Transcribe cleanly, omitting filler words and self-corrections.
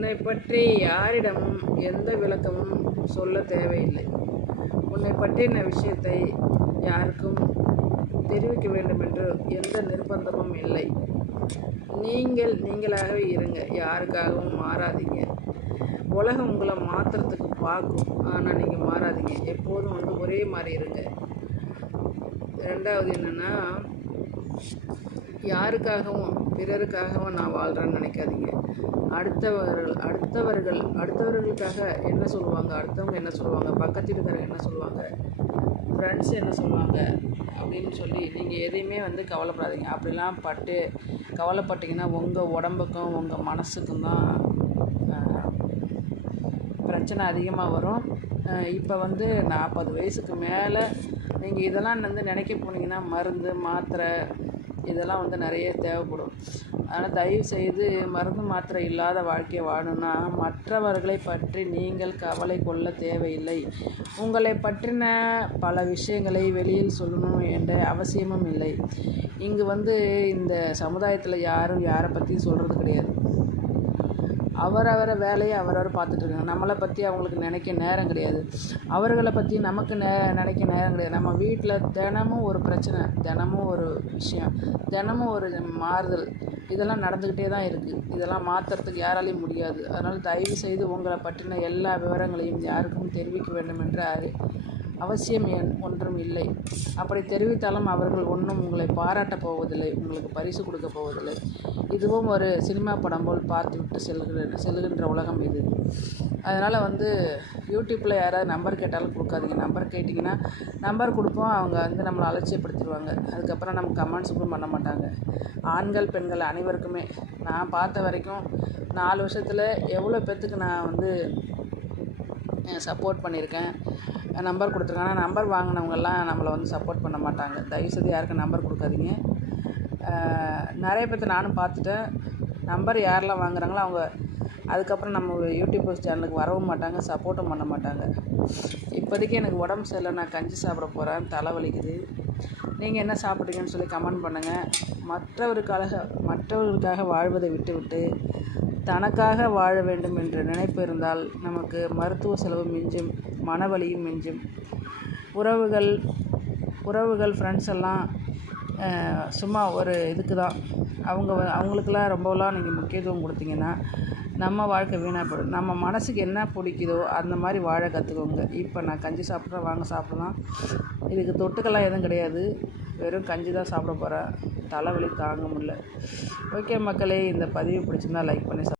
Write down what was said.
உன்னை பற்றி யாரிடமும் எந்த விளக்கமும் சொல்ல தேவையில்லை. உன்னை பற்றின விஷயத்தை யாருக்கும் தெரிவிக்க வேண்டுமென்று எந்த நிர்பந்தமும் இல்லை. நீங்கள் நீங்களாகவே இருங்க, யாருக்காகவும் மாறாதீங்க. உலகம் உங்களை மாற்றுறதுக்கு பார்க்கும், ஆனால் நீங்கள் மாறாதீங்க. எப்போதும் ஒரே மாதிரி இருங்க. ரெண்டாவது என்னென்னா, யாருக்காகவும் பிறருக்காகவும் நான் வாழ்கிறேன்னு நினைக்காதீங்க. அடுத்தவர்களுக்காக என்ன சொல்லுவாங்க, அடுத்தவங்க என்ன சொல்லுவாங்க, பக்கத்து வீட்டுக்காரங்க என்ன சொல்லுவாங்க, ஃப்ரெண்ட்ஸ் என்ன சொல்லுவாங்க அப்படின்னு சொல்லி நீங்கள் எதையுமே கவலைப்படாதீங்க. அப்படிலாம் கவலைப்பட்டீங்கன்னா உங்கள் உடம்புக்கும் உங்கள் மனசுக்கும் தான் பிரச்சனை அதிகமாக வரும். இப்போ 40 வயசுக்கு மேலே நீங்கள் இதெல்லாம் நினைக்க போனீங்கன்னா மருந்து மாத்திரை இதெல்லாம் நிறைய தேவைப்படும். அதனால் தயவுசெய்து மருந்து மாத்திரை இல்லாத வாழ்க்கையை வாழணுன்னா மற்றவர்களை பற்றி நீங்கள் கவலை கொள்ள தேவையில்லை. உங்களை பற்றின பல விஷயங்களை வெளியில் சொல்லணும் என்ற அவசியமும் இல்லை. இங்கு இந்த சமுதாயத்தில் யாரும் யாரை பற்றி சொல்கிறது கிடையாது. அவரவரை வேலையை அவரவர் பார்த்துட்ருக்காங்க. நம்மளை பற்றி அவங்களுக்கு நினைக்க நேரம் கிடையாது. அவர்களை பற்றி நமக்கு நினைக்க நேரம் கிடையாது. நம்ம வீட்டில் தினமும் ஒரு பிரச்சனை, தினமும் ஒரு விஷயம், தினமும் ஒரு மாறுதல், இதெல்லாம் நடந்துக்கிட்டே தான் இருக்குது. இதெல்லாம் மாற்றுறதுக்கு யாராலையும் முடியாது. அதனால் தயவு செய்து உங்களை பற்றின எல்லா விவரங்களையும் யாருக்கும் தெரிவிக்க வேண்டும் என்ற அவசியம் ஒன்றும் இல்லை. அப்படி தெரிவித்தாலும் அவர்கள் ஒன்றும் உங்களை பாராட்டப் போவதில்லை, உங்களுக்கு பரிசு கொடுக்க போவதில்லை. இதுவும் ஒரு சினிமா படம் போல் பார்த்துவிட்டு செல்கின்ற உலகம் இது. அதனால் யூடியூப்பில் யாராவது நம்பர் கேட்டாலும் கொடுக்காதீங்க. நம்பர் கேட்டிங்கன்னா நம்பர் கொடுப்போம், அவங்க நம்மளை அலட்சியப்படுத்திடுவாங்க. அதுக்கப்புறம் நம்ம கமெண்ட்ஸ் கூட பண்ண மாட்டாங்க. ஆண்கள் பெண்கள் அனைவருக்குமே நான் பார்த்த வரைக்கும் 4 வருஷத்தில் எவ்வளோ பேர்த்துக்கு நான் சப்போர்ட் பண்ணியிருக்கேன், நம்பர் கொடுத்துருக்கேன். ஆனால் நம்பர் வாங்கினவங்கெல்லாம் நம்மளை சப்போர்ட் பண்ண மாட்டாங்க. தயவுசெய்து யாருக்கும் நம்பர் கொடுக்காதீங்க. நிறைய பேர்த்த நானும் பார்த்துட்டேன். நம்பர் யாரெல்லாம் வாங்குறாங்களோ அவங்க அதுக்கப்புறம் நம்ம யூடியூப் சேனலுக்கு வரவும் மாட்டாங்க, சப்போர்ட்டும் பண்ண மாட்டாங்க. இப்போதைக்கு எனக்கு உடம்பு சரியில்லை, நான் கஞ்சி சாப்பிட போகிறேன், தலைவலிக்குது. நீங்கள் என்ன சாப்பிட்றீங்கன்னு சொல்லி கமெண்ட் பண்ணுங்கள். மற்றவர்களுக்காக வாழ்வதை விட்டுவிட்டு தனக்காக வாழ வேண்டும் என்ற நினைப்பு இருந்தால் நமக்கு மருத்துவ செலவு மிஞ்சும், மனவலியும் மிஞ்சும். உறவுகள் ஃப்ரெண்ட்ஸ் எல்லாம் சும்மா ஒரு இதுக்கு தான். அவங்களுக்கெல்லாம் ரொம்பலாம் நீங்கள் முக்கியத்துவம் கொடுத்தீங்கன்னா நம்ம வாழ்க்கை வீணாக போயிடும். நம்ம மனசுக்கு என்ன பிடிக்குதோ அந்த மாதிரி வாழ கற்றுக்கோங்க. இப்போ நான் கஞ்சி சாப்பிட்றேன், வாங்க சாப்பிட்லாம். இதுக்கு தொட்டுக்கெல்லாம் எதுவும் கிடையாது, வெறும் கஞ்சி தான் சாப்பிட போகிறேன். தலைவலி தாங்க முடியல. ஓகே மக்களே, இந்த பதிவு பிடிச்சிருந்தா லைக் பண்ணி